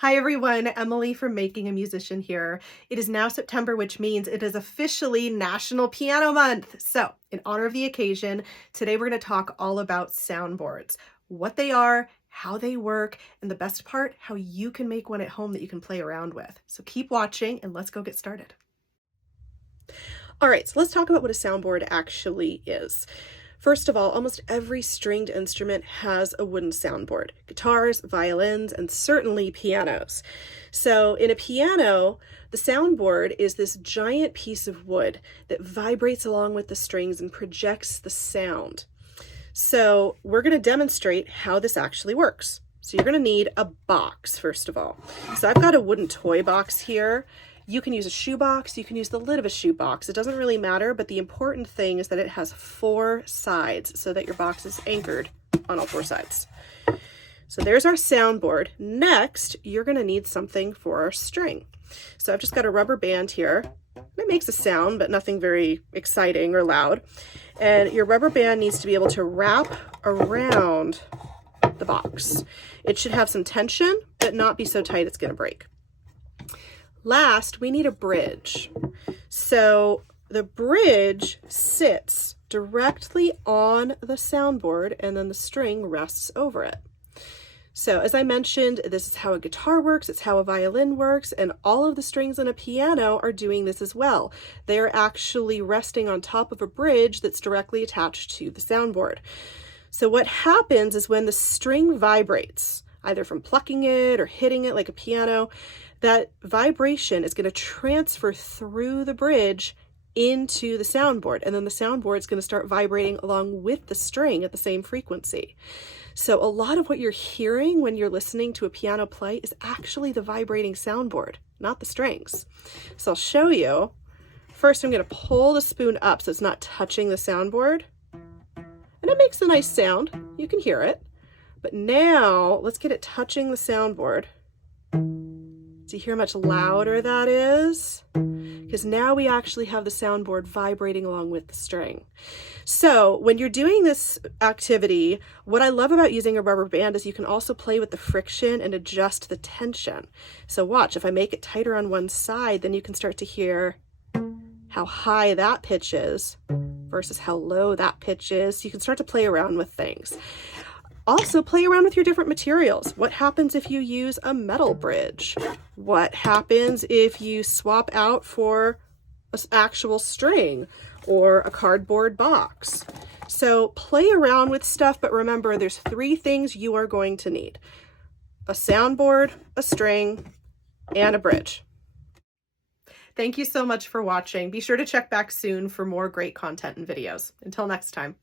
Hi everyone, Emily from Making a Musician here. It is now September, which means it is officially National Piano Month. So, in honor of the occasion, today we're going to talk all about soundboards, what they are, how they work, and the best part, how you can make one at home that you can play around with. So keep watching and let's go get started. All right, so let's talk about what a soundboard actually is. First of all, almost every stringed instrument has a wooden soundboard. Guitars, violins, and certainly pianos. So in a piano, the soundboard is this giant piece of wood that vibrates along with the strings and projects the sound. So we're going to demonstrate how this actually works. So you're going to need a box, first of all. So I've got a wooden toy box here. You can use a shoebox, you can use the lid of a shoebox. It doesn't really matter, but the important thing is that it has 4 sides so that your box is anchored on all 4 sides. So there's our soundboard. Next, you're going to need something for our string. So I've just got a rubber band here. It makes a sound, but nothing very exciting or loud. And your rubber band needs to be able to wrap around the box. It should have some tension, but not be so tight it's going to break. Last, we need a bridge. So the bridge sits directly on the soundboard and then the string rests over it. So as I mentioned, this is how a guitar works, it's how a violin works, and all of the strings on a piano are doing this as well. They are actually resting on top of a bridge that's directly attached to the soundboard. So what happens is when the string vibrates, either from plucking it or hitting it like a piano, that vibration is going to transfer through the bridge into the soundboard, and then the soundboard is going to start vibrating along with the string at the same frequency. So a lot of what you're hearing when you're listening to a piano play is actually the vibrating soundboard, not the strings. So I'll show you. First, I'm going to pull the spoon up so it's not touching the soundboard, and it makes a nice sound. You can hear it. But now let's get it touching the soundboard. Do you hear how much louder that is? Because now we actually have the soundboard vibrating along with the string. So when you're doing this activity, what I love about using a rubber band is you can also play with the friction and adjust the tension. So watch, if I make it tighter on one side, then you can start to hear how high that pitch is versus how low that pitch is. You can start to play around with things. Also, play around with your different materials. What happens if you use a metal bridge? What happens if you swap out for an actual string or a cardboard box? So play around with stuff, but remember there's 3 things you are going to need: a soundboard, a string, and a bridge. Thank you so much for watching. Be sure to check back soon for more great content and videos. Until next time.